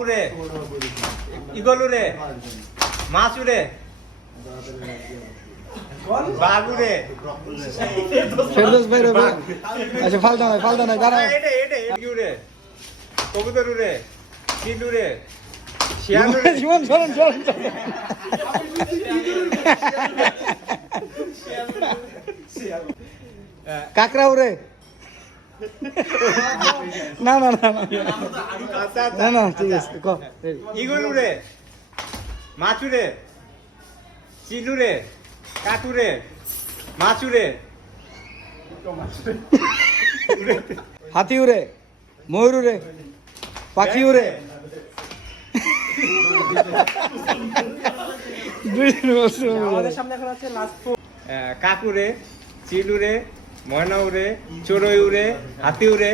উড়ে, ইগল উড়ে, মাছ উড়ে, বাঘ উড়ে। ফেরদৌস ভাই রে ভাই। আচ্ছা ফালদা নাই দাঁড়া। এটা কি উড়ে? কবুতর উড়ে, চিল উড়ে, শিয়াল উড়ে। জীবন চলেন। কাকড়া উড়ে। না ঠিক আছে ক। ইগল উড়ে, মাছ উড়ে, চিল উড়ে, কাক উড়ে, মাছ উড়ে, হাতি উড়ে, ময়ূর উড়ে, পাখি উড়ে। আমাদের সামনে এখন আছে লাস্ট কাক উড়ে, চিল উড়ে, ময়না উড়ে, চড়ুই উড়ে, হাতি উড়ে,